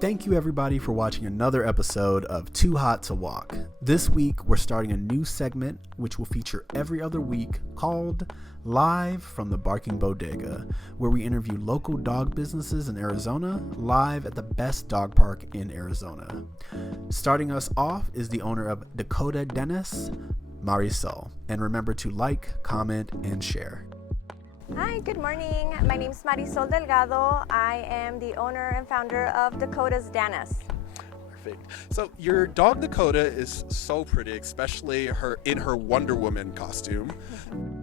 Thank you everybody for watching another episode of Too Hot to Walk. This week we're starting a new segment which will feature every other week called Live from the Barking Bodega, where we interview local dog businesses in Arizona live at the best dog park in Arizona. Starting us off is the owner of Dakota Dennis, Marisol. And remember to like, comment, and share. Hi, good morning. My name is Marisol Delgado. I am the owner and founder of Dakota's Dennis. Perfect. So your dog Dakota is so pretty, especially in her Wonder Woman costume.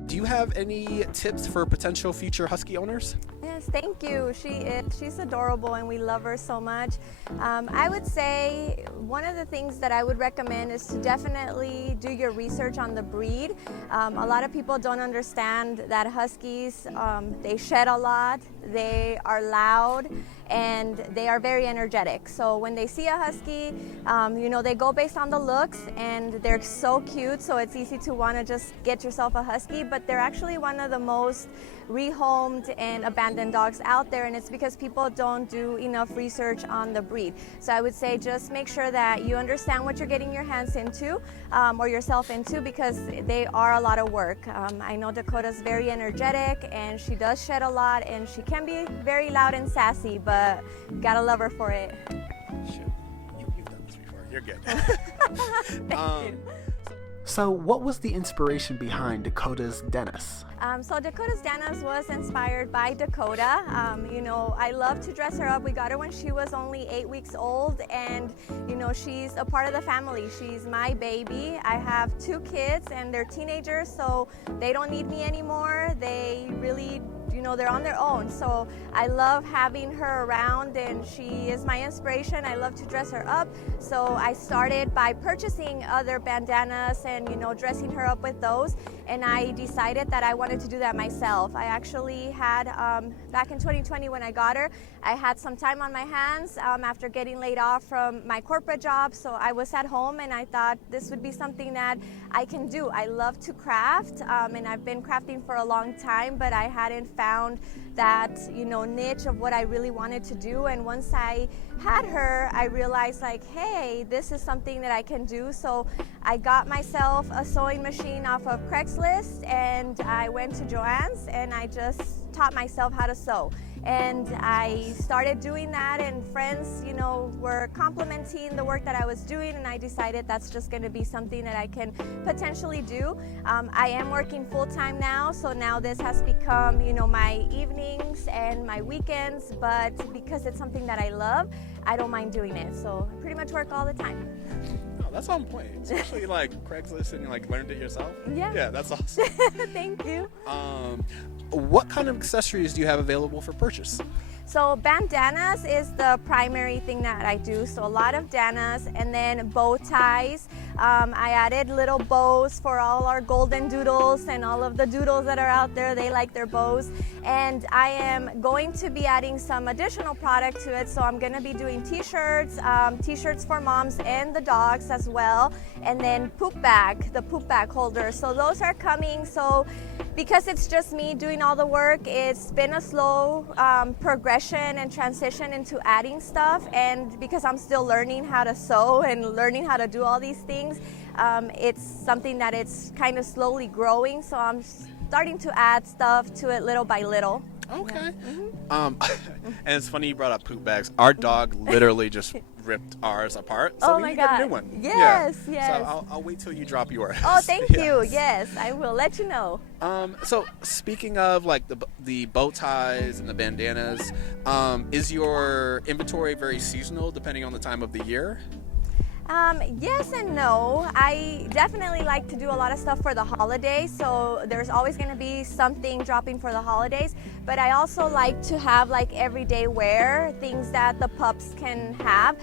Do you have any tips for potential future Husky owners? Yes, thank you. She's adorable and we love her so much. I would say one of the things that I would recommend is to definitely do your research on the breed. A lot of people don't understand that Huskies, they shed a lot, they are loud, and they are very energetic. So when they see a Husky, they go based on the looks and they're so cute, so it's easy to want to just get yourself a Husky, but they're actually one of the most rehomed and abandoned dogs out there, and it's because people don't do enough research on the breed. So I would say just make sure that you understand what you're getting your hands into or yourself into, because they are a lot of work. I know Dakota's very energetic and she does shed a lot and she can be very loud and sassy, but gotta love her for it. Shoot, you've done this before. You're good. Thank you. So what was the inspiration behind Dakota's Dennis? So Dakota's Dennis was inspired by Dakota. I love to dress her up. We got her when she was only 8 weeks old, and she's a part of the family. She's my baby. I have 2 kids and they're teenagers, so they don't need me anymore. They really they're on their own. So I love having her around and she is my inspiration. I love to dress her up. So I started by purchasing other bandanas and, dressing her up with those. And I decided that I wanted to do that myself. I actually had, back in 2020 when I got her, I had some time on my hands after getting laid off from my corporate job. So I was at home and I thought this would be something that I can do. I love to craft and I've been crafting for a long time, but I hadn't found that niche of what I really wanted to do. And once I had her, I realized hey, this is something that I can do. So I got myself a sewing machine off of Craigslist and I went to Joann's and I just taught myself how to sew. And I started doing that and friends, were complimenting the work that I was doing, and I decided that's just going to be something that I can potentially do. I am working full-time now, so now this has become, my evenings and my weekends, but because it's something that I love, I don't mind doing it. So I pretty much work all the time. Oh, that's on point, especially Craigslist and you learned it yourself. Yeah, that's awesome. Thank you. What kind of accessories do you have available for purchase? So bandanas is the primary thing that I do. So a lot of bandanas, and then bow ties. I added little bows for all our golden doodles and all of the doodles that are out there. They like their bows. And I am going to be adding some additional product to it. So I'm going to be doing t-shirts, t-shirts for moms and the dogs as well. And then the poop bag holder. So those are coming. So because it's just me doing all the work, it's been a slow progression and transition into adding stuff, and because I'm still learning how to sew and learning how to do all these things, it's something that it's kind of slowly growing, so I'm starting to add stuff to it little by little. Okay. Yeah. And it's funny you brought up poop bags. Our dog literally just ripped ours apart, so oh we my need God. to get a new one. Yes. So I'll wait till you drop yours. Oh, thank you. Yes, I will let you know. So speaking of the bow ties and the bandanas, is your inventory very seasonal depending on the time of the year? Yes and no. I definitely like to do a lot of stuff for the holidays, so there's always going to be something dropping for the holidays, but I also like to have everyday wear, things that the pups can have.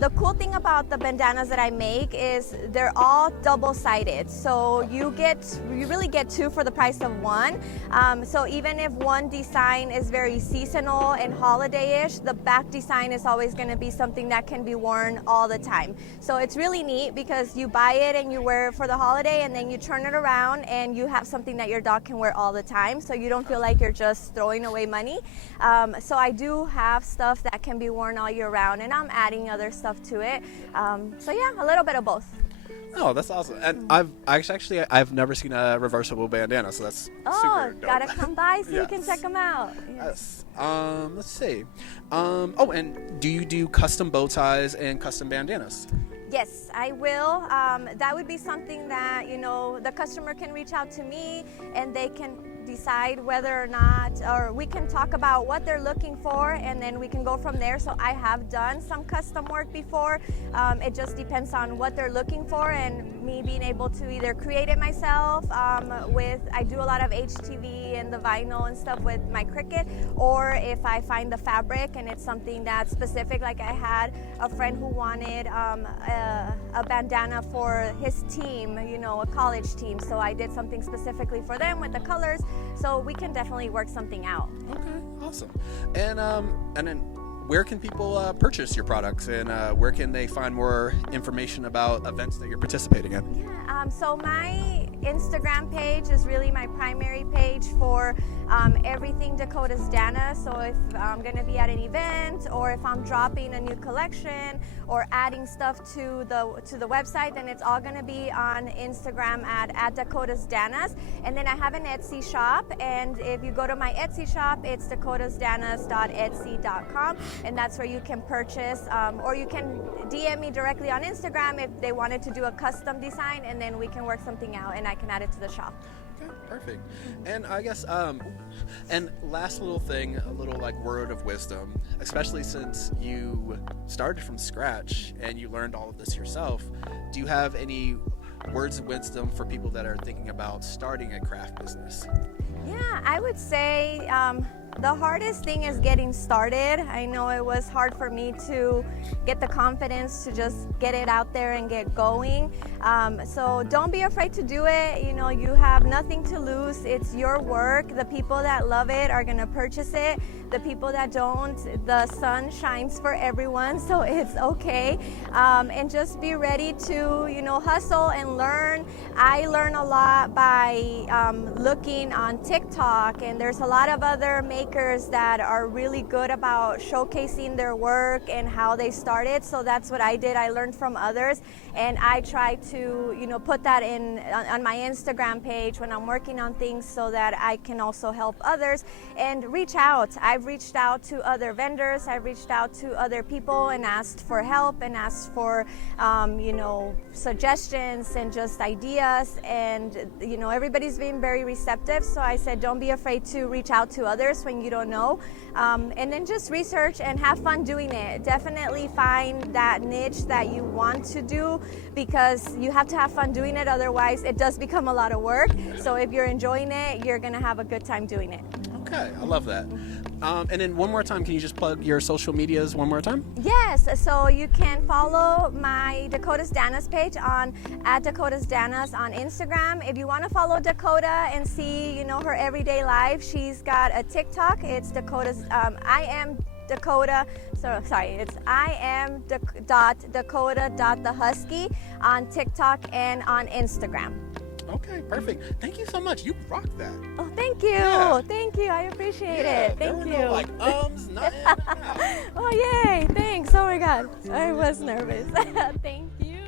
The cool thing about the bandanas that I make is they're all double-sided, so you really get 2 for the price of 1. So even if one design is very seasonal and holiday-ish, the back design is always going to be something that can be worn all the time. So it's really neat because you buy it and you wear it for the holiday, and then you turn it around and you have something that your dog can wear all the time, so you don't feel like you're just throwing away money. So I do have stuff that can be worn all year round, and I'm adding other stuff to it. So yeah, a little bit of both. Oh, that's awesome. And I've never seen a reversible bandana, so that's super dope. Gotta come by so you can Yes. check them out. Yes. Let's see. Oh, and do you do custom bow ties and custom bandanas? Yes, I will. That would be something that, the customer can reach out to me and they can decide whether or not, or we can talk about what they're looking for, and then we can go from there. So I have done some custom work before. It just depends on what they're looking for and me being able to either create it myself I do a lot of HTV and the vinyl and stuff with my Cricut, or if I find the fabric and it's something that's specific, like I had a friend who wanted a bandana for his team, a college team. So I did something specifically for them with the colors. So we can definitely work something out. Okay, awesome. And then where can people purchase your products, and where can they find more information about events that you're participating in? Yeah, so my Instagram page is really my primary page for everything Dakota's Dana. So if I'm going to be at an event, or if I'm dropping a new collection or adding stuff to the website, then it's all going to be on Instagram at Dakota's Danas. And then I have an Etsy shop, and if you go to my Etsy shop, it's dakotasdanas.etsy.com, and that's where you can purchase, or you can DM me directly on Instagram if they wanted to do a custom design, and then we can work something out and I can add it to the shop. Okay, perfect. And I guess, and last little thing, a little like word of wisdom, especially since you started from scratch and you learned all of this yourself. Do you have any words of wisdom for people that are thinking about starting a craft business? Yeah, I would say the hardest thing is getting started. I know it was hard for me to get the confidence to just get it out there and get going. So don't be afraid to do it. You have nothing to lose. It's your work. The people that love it are going to purchase it. The people that don't, the sun shines for everyone, so it's okay. And just be ready to, hustle and learn. I learn a lot by looking on TikTok, and there's a lot of other makers that are really good about showcasing their work and how they started. So that's what I did. I learned from others, and I try to, put that on my Instagram page when I'm working on things, so that I can also help others and reach out. I've reached out to other vendors. I've reached out to other people and asked for help and asked for, suggestions and just ideas. And, everybody's been very receptive. So I said, don't be afraid to reach out to others when you don't know. And then just research and have fun doing it. Definitely find that niche that you want to do, because you have to have fun doing it. Otherwise, it does become a lot of work. So if you're enjoying it, you're going to have a good time doing it. Okay, I love that. And then one more time, can you just plug your social medias one more time? Yes, so you can follow my Dakota's Danas page at Dakota's Danas on Instagram. If you want to follow Dakota and see, her everyday life, she's got a TikTok. It's Dakota's, I am Dakota, it's Dakota.the-Husky on TikTok and on Instagram. Okay, perfect. Thank you so much. You rocked that. Oh, thank you. Yeah. Thank you. I appreciate it. There Thank were you. no nothing. Oh, yay. Thanks. Oh, my God. I was nervous. Thank you.